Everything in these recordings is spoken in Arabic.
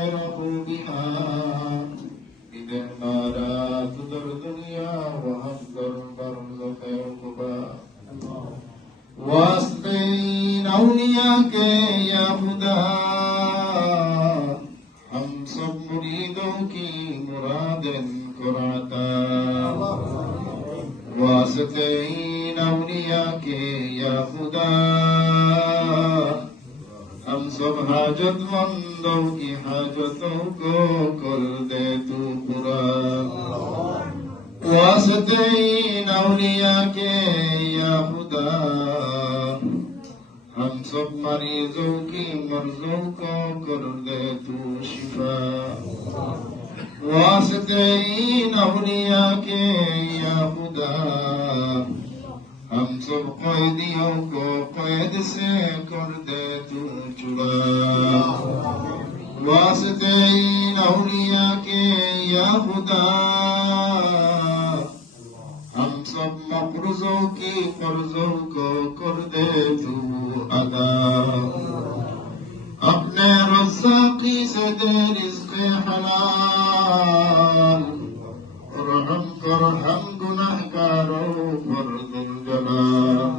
فرحوا بها بدمارات در دنیا وهفضل برزخ عقبا واسقین اولیاء کے یا خدا ہم سب مریدوں کی مرادن قرعتا واسقین اولیاء کے یا خدا ہم سب حاجت مندوں کی حاجتوں کو کر دے تو پورا واسطین اولیاء کے یا خدا ہم سب مریضوں کی مرضوں کو کر دے تو شفا واسطین اولیاء کے یا خدا ہم سب قیدیوں کو قید سے کر دے تو چھڑا واسطین اولیاء کے یا خدا ہم سب مقرضوں کی قرضوں کو کر دے تو ادا اپنے رزاقی سے دے رزق حلال رحم کر ہم گناہگاروں پر ذوالجلال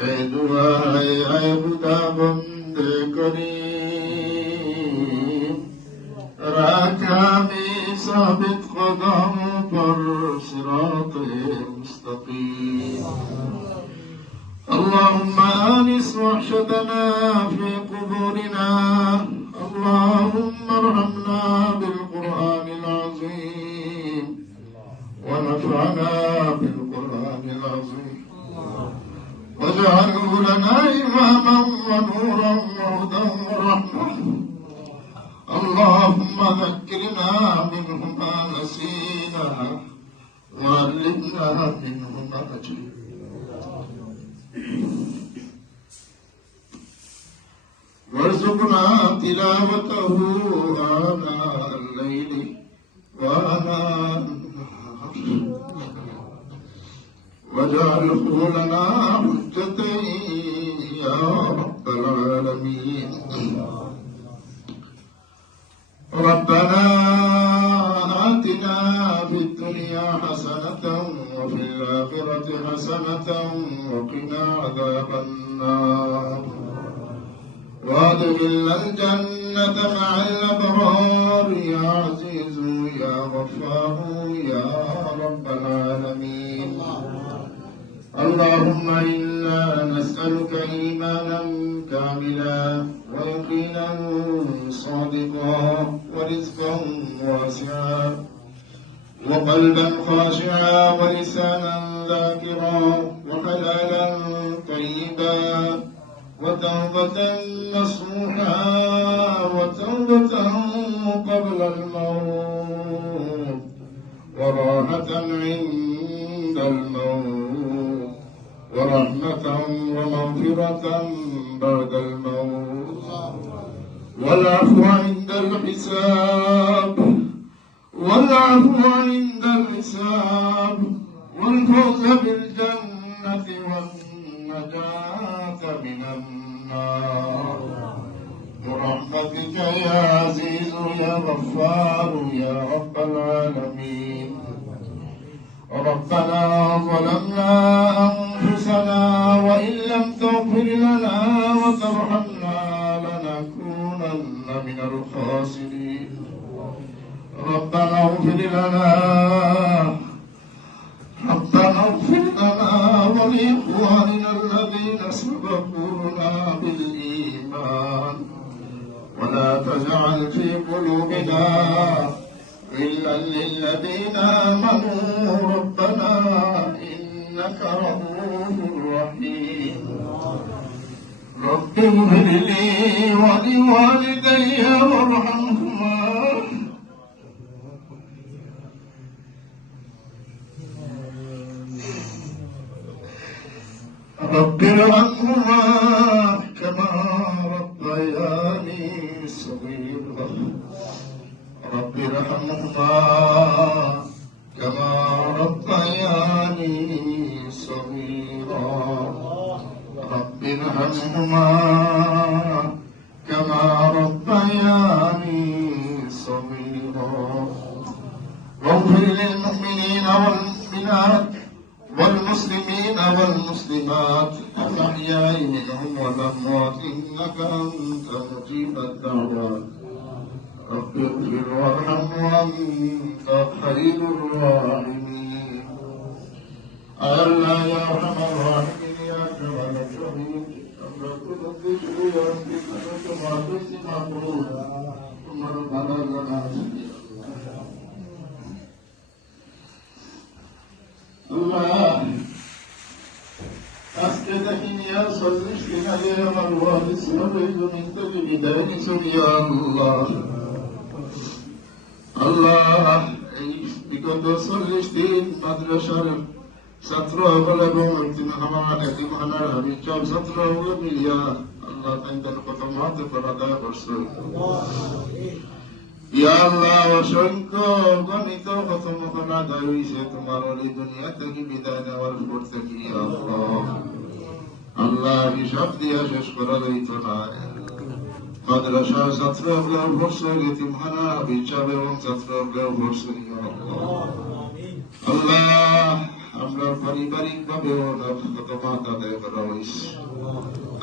اے دعا ہے اے خدا بندے کریم رکھا میں ثابت قدموں پر صراط مستقیم اللهم آنس وحشتنا في قبورنا اللهم ارحمنا بالقرآن العظيم ونفعنا بالقرآن العظيم واجعله لنا إماما ونورا وهدى ورحمة اللهم ذكرنا منه ما نسينا وعلمنا منه ما جهلنا وارزقنا تلاوته آناء الليل وآناء النهار واجعله لنا حجة يا رب العالمين ربنا آتنا في الدنيا حسنة وفي الآخرة حسنة وقنا عذاب النار وادخلنا الجنة مع الأبرار يا عزيز يا غفار يا رب العالمين اللهم إنا نسألك إيمانا كاملا ويقينا صادقا ورزقا واسعا وقلبا خاشعا ولسانا ذاكرا وحلالا طيبا وتوبة نصوحا وتوبة قبل الموت وراحة عند الموت ورحمة ومغفرة بعد الموت والعفو عند الحساب والفوز بالجنة والنجاة من النار برحمتك يا عزيز يا غفار يا رب العالمين ربنا ظلمنا أنفسنا وإن لم تغفر لنا وترحمنا لنكونن من الخاسرين ربنا اغفر لنا ولإخواننا الذين سبقونا بالإيمان ولا تجعل في قلوبنا غلا للذين آمنوا ربنا إنك رؤوف رحيم رب اغفر لي ولوالدي وارحمهما رب ارحمهما كما ربياني صغيرا رب ارحمهما كما ربياني صغيرا رب ارحمهما كما ربياني إنك أنت مجيب الدعوات رب اغفر وارحم وأنت خير الراحمين الله يا أرحم الراحمين يا أكرم الأكرمين أمرك الذكر يربك كما تسمع قلوبنا ثم ربنا لنا الله আজকে দেখি নিয়া 40 দিন আগে আমার ওয়ারিস হবে জমিন থেকে বিদায় নিছো ইয়া আল্লাহ আল্লাহ এই বিগত 40 দিন মাদ্রাসার ছাত্র হল এবং এতিমখানার হাবিব ছাত্র হল মিলিয়া আল্লাহ তাদের কত মাতে পরাদা করছো ইয়া আল্লাহ অসংখ্য গণিত কত মহলা দায় হয়েছে তোমার ওই দুনিয়া থেকে বিদায় নেওয়ার পর থেকে ইয়া আল্লাহ আল্লাহ হিসাব দিয়া শেষ করা যাইত না মাদ্রাসার ছাত্র হলেও ভরসা এতিমখানা হাবিব এবং ছাত্র হলেও ভরসা ইয়া আল্লাহ আমরা পারিবারিক ভাবে কত মাতা দেয় করা হয়েছে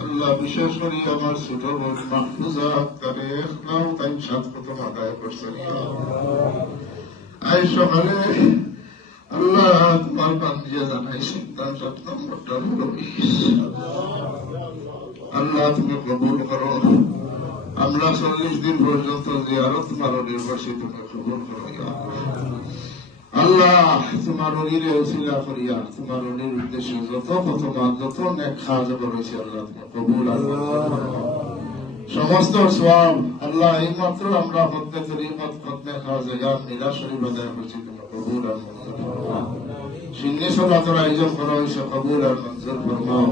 আল্লাহ বিশেষ করে আমার ছোট বোন মাহফুজা তারে নাও তাই সাত কত মাথায় করছে আজ সকালে আল্লাহ তোমার বান্দিয়া জানাইছেন তার 7 নম্বরটা হলো আল্লাহ তুমি কবুল করো আমরা 40 দিন পর্যন্ত জিয়ারত মারণের বসে তুমি কবুল করো আল্লাহ তোমার অলিরে ওসিলা করিয়া তোমার অলির উদ্দেশ্যে যত প্রথমা যত নেক কাজ করেছে আল্লাহ তুমি কবুল সমস্ত সওয়াব আল্লাহ এইমাত্র আমরা হত্যা তরিকত খতমে খাওয়া মিলা শরীফ আদায় করছি তুমি কবুল আর মঞ্জুর ফরমাও সুন্নি সালাতের আয়োজন করা হয়েছে কবুল আর মঞ্জুর ফরমাও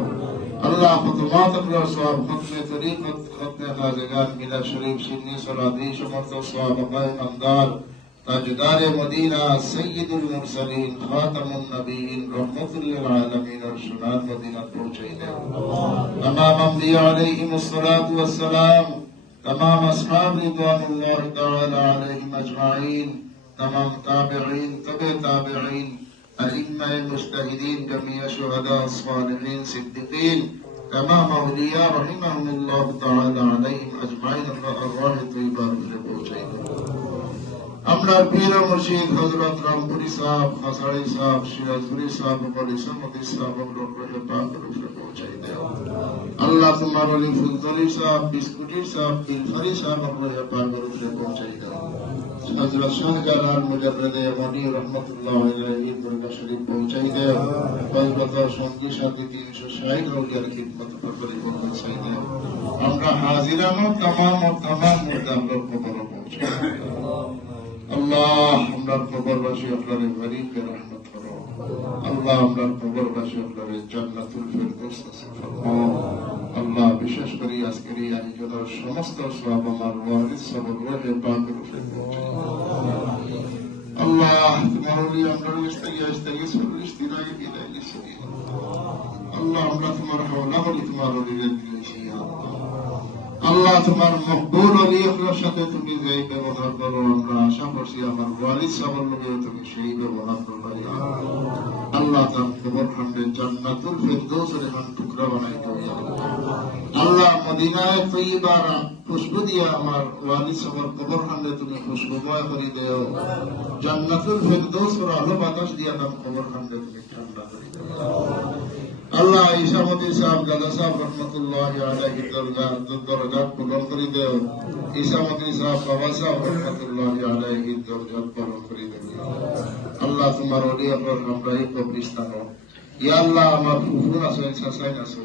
আল্লাহ খতমাত আপনার সওয়াব খতমে তরিকত খতমে খাওয়া মিলা শরীফ সুন্নি সালাত এই সমস্ত সওয়াব কায়েম আমদার تاجدار مدینہ سید المرسلین خاتم النبیین رحمت للعالمین ارشدات مدینہ پہنچائی دے تمام انبیاء علیہم الصلاة والسلام تمام اصحاب رضوان اللہ تعالی علیہم اجمعین تمام تابعین تبع تابعین ائمہ مجتہدین جميع شہداء صالحین صدیقین تمام اولیاء رحمهم اللہ تعالی علیہم اجمعین الروح طیبہ سے پہنچائی دے আমরা পীর মুর্শিদ হযরত রামপুরি সাহেব খাসাড়ি সাহেব সিরাজপুরি সাহেব বলি সমতি সাহেব রহমতুল্লাহ পাক রূপে পৌঁছাই দাও আল্লাহ তোমার ওলি ফুলতলি সাহেব বিস্কুটি সাহেব ইলফারি সাহেব রহমতুল্লাহ পাক রূপে পৌঁছাই দাও হযরত শাহজালাল মুজাদ্দিদ মনি রহমতুল্লাহ আলাইহি দরবার শরীফ পৌঁছাই দাও হযরত সঙ্গী সাথী 360 রোগীর খিদমত পরিপূর্ণ পৌঁছাই দাও আমরা হাজিরানো तमाम মুর্দার কবর পৌঁছাই আল্লাহ আমরা কবরবাসী আপনাদের গরিবকে রহমত করো আল্লাহ আমরা কবরবাসী আপনাদের জান্নাতুল ফেরদৌস নসিব ফরমাও আল্লাহ বিশেষ করে আজকের এই আয়োজনের সমস্ত সওয়াব আমার ওয়ারিস সাহেব রূহে পাক রূপে পৌঁছায় আল্লাহ তোমার ওলি আমরা ইস্তাগি 40 দিন আগে বিদায় নিছি আল্লাহ আমরা তোমার হাওলা করি তোমার ওলি দিয়েছি আল্লাহ তোমার মকবুল ওলি আপনার সাথে তুমি যেই ব্যবহার করো আমরা আশা করছি আমার ওয়ারিস সাহেবের লগে তুমি সেই ব্যবহার করবে আল্লাহ তার কবর খণ্ডে জান্নাতুল ফেরদৌসের এখন টুকরা বানাই দাও আল্লাহ মদিনায়ে তৈয়বার খুশবু দিয়া আমার ওয়ারিস সাহেবের কবর খণ্ডে তুমি খুশবুময় করে দাও জান্নাতুল ফেরদৌসের আলো বাতাস দিয়া তার কবর খণ্ডে তুমি ঠান্ডা করে দাও আল্লাহ ইসামতি সাহেব দাদা সাহেব রহমতুল্লাহ আলাইহি দরজাত পূরণ করে দেও ইসামতি সাহেব বাবা সাহেব রহমতুল্লাহ আলাইহি দরজাত পূরণ করে দেও আল্লাহ তোমার ওলি আপনার আমরা এই কবরস্থান ইয়া আল্লাহ আমার ফুফু আছে চাচাই আছে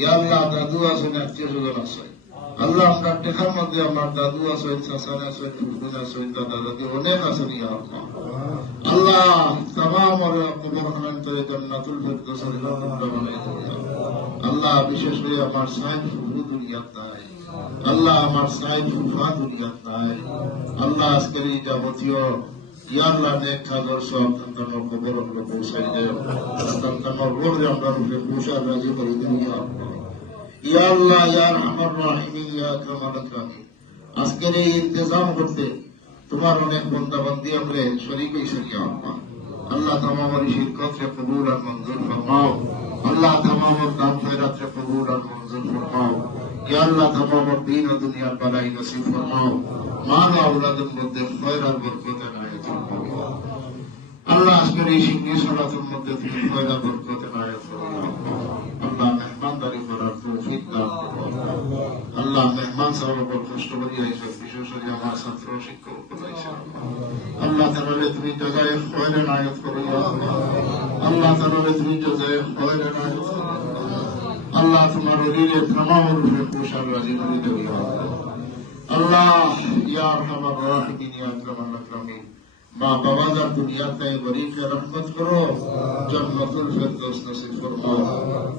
ইয়া আল্লাহ দাদু আছে আত্মীয় স্বজন আছে আল্লাহ আমরা দেখার মধ্যে আমার দাদু আছে চাচা আছে ফুফু আছে দাদা দাদি অনেক আছে ইয়া আল্লাহ আল্লাহ तमाम और কবর খানতে জান্নাতুল ফেরদৌসের টুকরা বানাই দাও আল্লাহ বিশেষ করে আমার সাইদ ফুফু দুনিয়াত নাই আল্লাহ আমার সাইদ ফুফা দুনিয়াত নাই আল্লাহ আজকের এই যাবতীয় ইয়া আল্লাহ নেক কাজর সব তোমার কবর আমরা পৌঁছাই দাও তোমার রূহে আমরা রূহে পৌঁছা রাজি করে দিও ইয়া আল্লাহ ইয়া আরহামার রাহিমিন ইয়া আকরামাল আকরামিন আজকের এই ইন্তজাম করতে তোমার অনেক বান্দা বান্দি আমরা শরীক হইছে ইয়া আল্লাহ আল্লাহ तमाम हमारी शिरकत से कबूल और मंजूर फरमाओ अल्लाह तमाम दान खैरात से कबूल और मंजूर फरमाओ या अल्लाह तमाम दीन और दुनिया भलाई नसीब फरमाओ माल औलाদের মধ্যে খয়র আর বরকত এনায়েত ফরমাও আল্লাহ আজকের এই শিক্ষা সালাতের মধ্যে তুমি খয়র আর বরকত এনায়েত ফরমাও আল্লাহ মেহমানদারি করার তৌফিক দান করো আল্লাহ মেহমান সাহেব উপর কষ্ট করিয়া এসে বিশেষ করে আমার ছাত্র শিক্ষক করাইছে আল্লাহ তাআলা তুমি জাযায়ে খয়র এনায়েত করো আল্লাহ তাআলা তুমি জাযায়ে খয়র এনায়েত করো अल्लाह तुम्हारे लिए तमाम रूह खुशहाल राजी कर दो या अल्लाह या रहमान रहीम या अकरम अकरमीन मां बाबा दा दुनिया ते बड़ी के रहमत करो जन्नतुल फिरदौस नसीब फरमाओ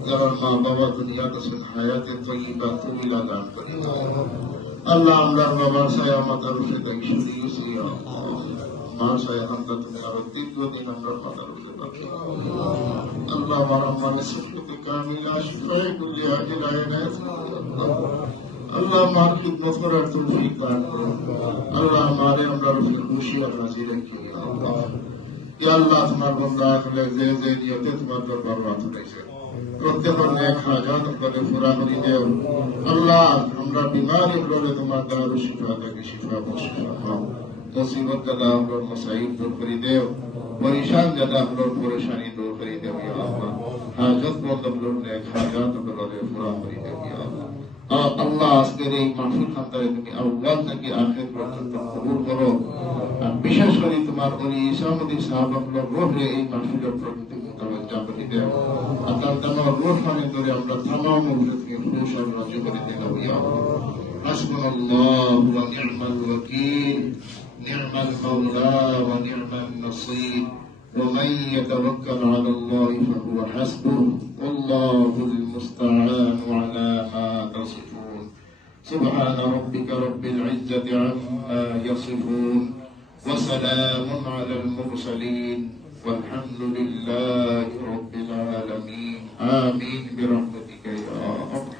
या मां बाबा दुनिया का सुख हयात तय्यबा तुमिला दान करो अल्लाह अल्लाह बाबा से আমাদের রূহে তৈশরী সিয়া মা সায়া আমরা তুমি আর দীর্ঘদিন আমরা পাতার রূহে রাখি আল্লাহ আমার সিফাতে কামিলা শিফায়ে কুল্লি আজিল আয়ানাত আল্লাহ আমার খিদমত করার তৌফিক দান করো আল্লাহ আমারে আমরা রূহে খুশি আর রাজি রাখি আল্লাহ ইয়া আল্লাহ তোমার বান্দা হলে যে যে নিয়তে তোমার দরবার রাখতে চাইছে প্রত্যেকের নেক হাজাত করে পুরা করে দাও আল্লাহ আমরা বিমারি হলে তোমার দারুশ শিফা থেকে শিফা বর্ষণ করো मुसीबत ज्यादा हम लोग मसाइब दूर करी दे परेशान ज्यादा हम लोग परेशानी दूर करी दे या अल्लाह हाजत मंद हम लोग ने हाजत हम लोग पूरा करी दे या अल्लाह अल्लाह আজকের এই মাহফিল খান্তারে তুমি আউয়াল থেকে আখির পর্যন্ত কবুল করো আর বিশেষ করে তোমার ওলি ইসলামী সাহাবাগণ রূহে এই মাহফিলের প্রতি তাওয়াজ্জুহ করে দাও আল্লাহ তাআলা রূহ মানে ধরে আমরা तमाम রূহকে খুশ আর রাজি করে দাও ইয়া আল্লাহ হাসবুনাল্লাহু ওয়া নি'মাল ওয়াকিল نعم المولى ونعم النصير ومن يتوكل على الله فهو حسبه والله المستعان على ما تصفون سبحان ربك رب العزة عما يصفون وسلام على المرسلين والحمد لله رب العالمين آمين برحمتك يا رب